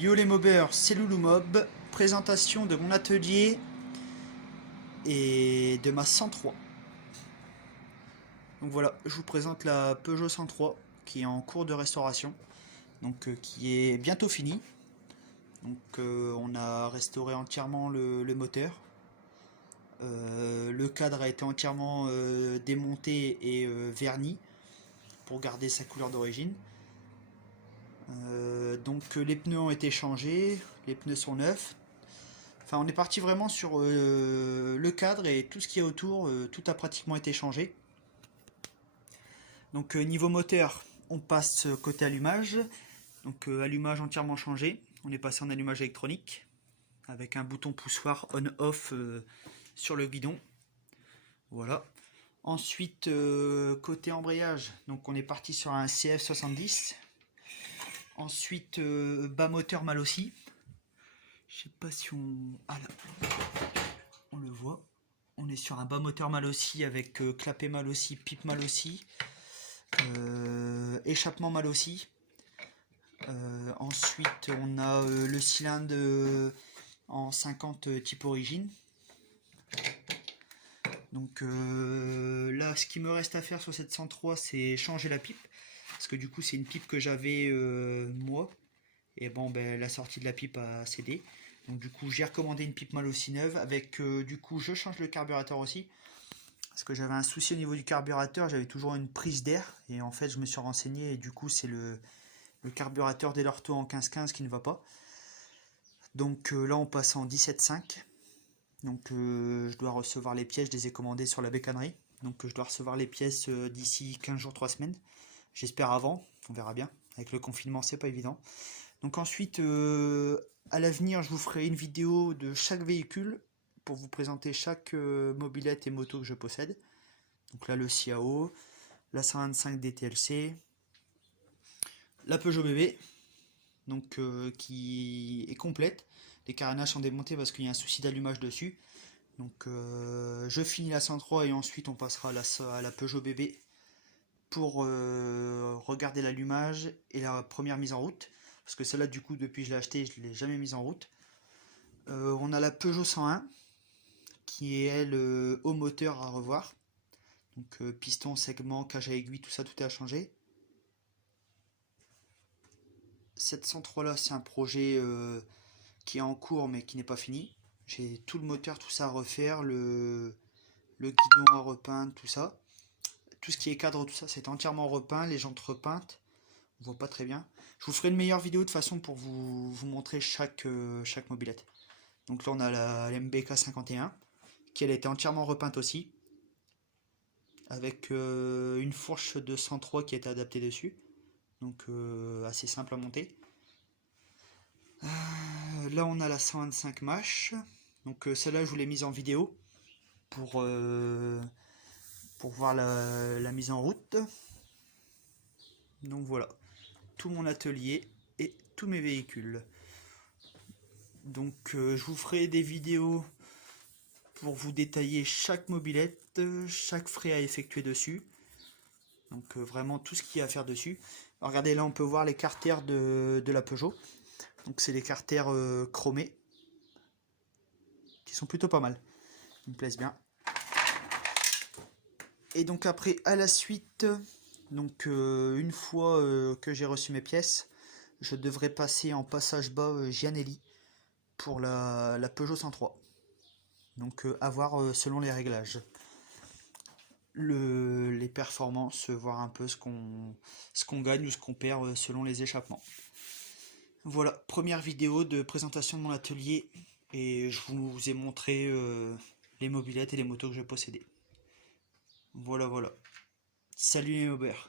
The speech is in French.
Yo les mobers, c'est Louloumob, présentation de mon atelier et de ma 103. Donc voilà, je vous présente la Peugeot 103 qui est en cours de restauration, donc qui est bientôt finie. Donc on a restauré entièrement le moteur. Le cadre a été entièrement démonté et verni pour garder sa couleur d'origine. Donc les pneus ont été changés, les pneus sont neufs. Enfin, on est parti vraiment sur le cadre et tout ce qui est autour, tout a pratiquement été changé. Donc niveau moteur, on passe côté allumage. Donc allumage entièrement changé. On est passé en allumage électronique avec un bouton poussoir on-off sur le guidon. Voilà. Ensuite côté embrayage, donc on est parti sur un CF70. Ensuite bas moteur mal aussi. Je sais pas si on... Ah là, on le voit. On est sur un bas moteur mal aussi avec clapet mal aussi, pipe mal aussi, échappement mal aussi. Ensuite on a le cylindre en 50 type origine. Donc là ce qui me reste à faire sur cette 103 c'est changer la pipe. Parce que du coup c'est une pipe que j'avais moi. Et bon ben la sortie de la pipe a cédé. Donc du coup j'ai recommandé une pipe mal aussi neuve avec du coup je change le carburateur aussi. Parce que j'avais un souci au niveau du carburateur, j'avais toujours une prise d'air. Et en fait je me suis renseigné et du coup c'est le carburateur Delorto en 15-15 qui ne va pas. Donc là on passe en 17.5. Donc je dois recevoir les pièces, je les ai commandées sur la bécannerie. Donc je dois recevoir les pièces d'ici 15 jours, 3 semaines. J'espère avant, on verra bien. Avec le confinement c'est pas évident. Donc ensuite, à l'avenir, je vous ferai une vidéo de chaque véhicule pour vous présenter chaque mobilette et moto que je possède. Donc là, le Ciao, la 125 DTLC, la Peugeot bébé, donc qui est complète. Les carénages sont démontés parce qu'il y a un souci d'allumage dessus. Donc je finis la 103 et ensuite on passera à la Peugeot bébé pour regarder l'allumage et la première mise en route. Parce que celle-là, du coup, depuis que je l'ai acheté, je ne l'ai jamais mise en route. On a la Peugeot 101, qui est, elle, au moteur à revoir. Donc, piston, segment, cage à aiguille, tout ça, tout est à changer. Cette 103-là, c'est un projet qui est en cours, mais qui n'est pas fini. J'ai tout le moteur, tout ça à refaire, le guidon à repeindre, tout ça. Tout ce qui est cadre, tout ça, c'est entièrement repeint, les jantes repeintes. On voit pas très bien. Je vous ferai une meilleure vidéo de façon pour vous montrer chaque mobilette. Donc là on a la MBK 51 qui elle a été entièrement repeinte aussi. Avec une fourche de 103 qui a été adaptée dessus. Donc assez simple à monter. Là on a la 125 MASH. Donc celle-là je vous l'ai mise en vidéo pour voir la mise en route. Donc voilà, tout mon atelier et tous mes véhicules. Donc je vous ferai des vidéos pour vous détailler chaque mobilette, chaque frais à effectuer dessus. Donc vraiment tout ce qu'il y a à faire dessus. Alors, regardez là on peut voir les carters de la Peugeot. Donc c'est des carters chromés qui sont plutôt pas mal. Ils me plaisent bien. Et donc après à la suite, donc une fois que j'ai reçu mes pièces, je devrais passer en passage bas Gianelli pour la Peugeot 103. Donc à voir selon les réglages. Les performances, voir un peu ce qu'on gagne ou ce qu'on perd selon les échappements. Voilà, première vidéo de présentation de mon atelier et je vous ai montré les mobylettes et les motos que je possédais. Voilà, voilà. Salut les mobers.